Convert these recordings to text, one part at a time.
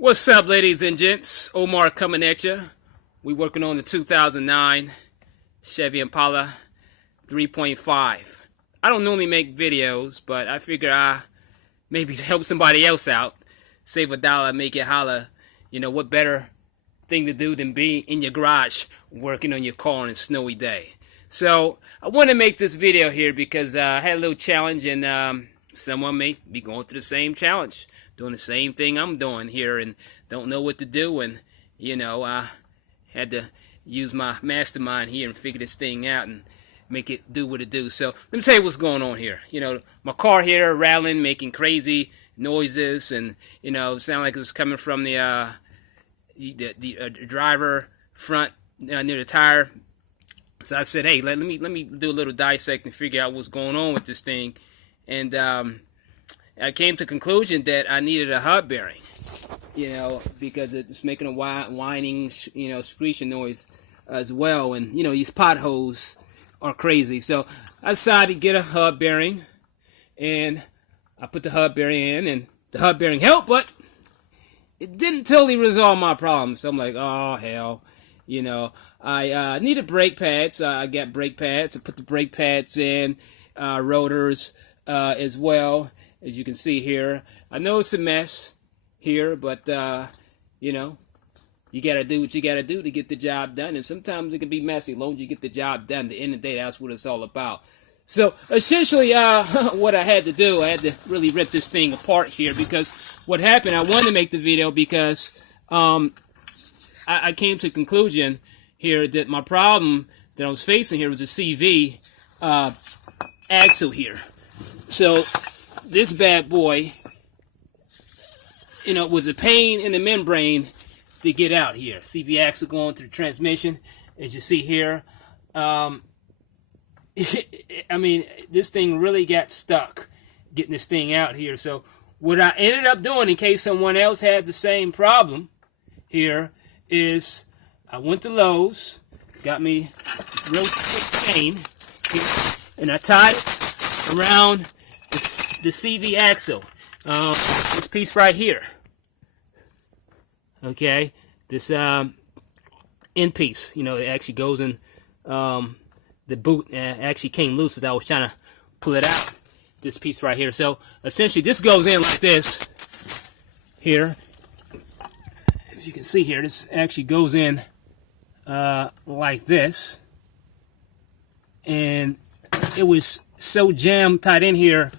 What's up, ladies and gents? Omar coming at you. We working on the 2009 Chevy Impala 3.5. I don't normally make videos, but I figure I maybe help somebody else out. Save $1, make it holla. You know, what better thing to do than be in your garage working on your car on a snowy day. So I want to make this video here because I had a little challenge, and someone may be going through the same challenge, doing the same thing I'm doing here, and don't know what to do. And you know, I had to use my mastermind here and figure this thing out and make it do what it do. So let me tell you what's going on here. You know, my car here rattling, making crazy noises, and you know, it sounded like it was coming from the driver front near the tire. So I said, hey, let me do a little dissect and figure out what's going on with this thing. And I came to the conclusion that I needed a hub bearing, you know, because it's making a whining, you know, screeching noise as well. And, you know, these potholes are crazy. So I decided to get a hub bearing, and I put the hub bearing in, and the hub bearing helped, but it didn't totally resolve my problem. So I'm like, oh, hell. You know, I needed brake pads. I got brake pads. I put the brake pads in, rotors as well, as you can see here. I know it's a mess here, but, you know, you got to do what you got to do to get the job done. And sometimes it can be messy. As long as you get the job done, at the end of the day, that's what it's all about. So, essentially, what I had to do, I had to really rip this thing apart here, because what happened, I wanted to make the video because I came to the conclusion here that my problem that I was facing here was a CV axle here. So this bad boy, you know, was a pain in the membrane to get out here. CV axle going to the transmission, as you see here. I mean, this thing really got stuck getting this thing out here. So what I ended up doing, in case someone else had the same problem here, is I went to Lowe's, got me this real thick chain here, and I tied it around the CV axle. This piece right here. Okay, this end piece. You know, it actually goes in the boot. Actually came loose as I was trying to pull it out. This piece right here. So essentially, this goes in like this here. As you can see here, this actually goes in like this, and it was so jammed tight in here,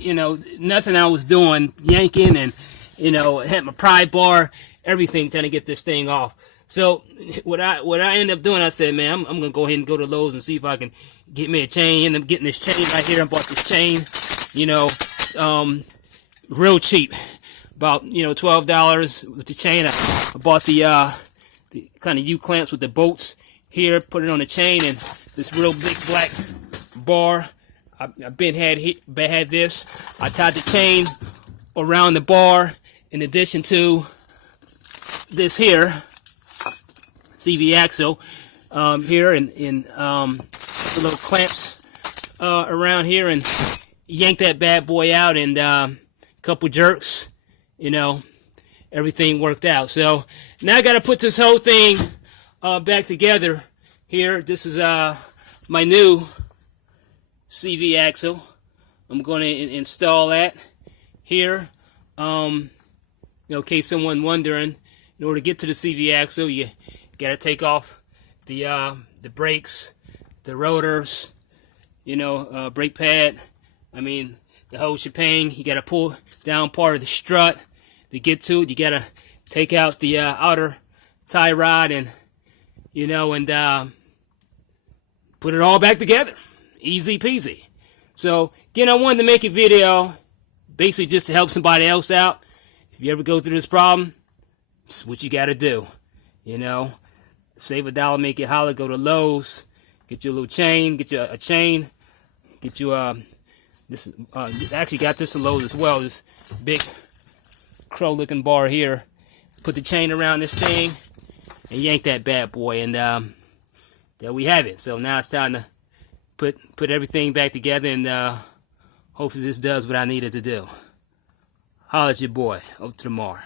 you know, nothing I was doing, yanking, and you know, had my pry bar, everything, trying to get this thing off. So what I ended up doing, I said, man, I'm gonna go ahead and go to Lowe's and see if I can get me a chain. End up getting this chain right here. I bought this chain, you know, real cheap. About, you know, $12 with the chain. I bought the kind of U-clamps with the bolts here, put it on the chain, and this real big black bar. I've been had this. I tied the chain around the bar, in addition to this here CV axle here, and the little clamps around here, and yank that bad boy out, and a couple jerks. You know, everything worked out. So now I got to put this whole thing back together here. This is my new CV axle. I'm going to install that here. You know, in case someone wondering, in order to get to the CV axle, you got to take off the brakes, the rotors, you know, brake pad. I mean, the whole shebang. You got to pull down part of the strut to get to it. You got to take out the outer tie rod, and you know, and put it all back together. Easy peasy. So again, I wanted to make a video basically just to help somebody else out. If you ever go through this problem, it's what you got to do. You know, save $1, make it holler. Go to Lowe's, get you a little chain, get you a chain, get you this actually got this at Lowe's as well. This big crow-looking bar here. Put the chain around this thing and yank that bad boy, and there we have it. So now it's time to put everything back together, and hopefully this does what I needed to do. Holla at your boy. Over to tomorrow.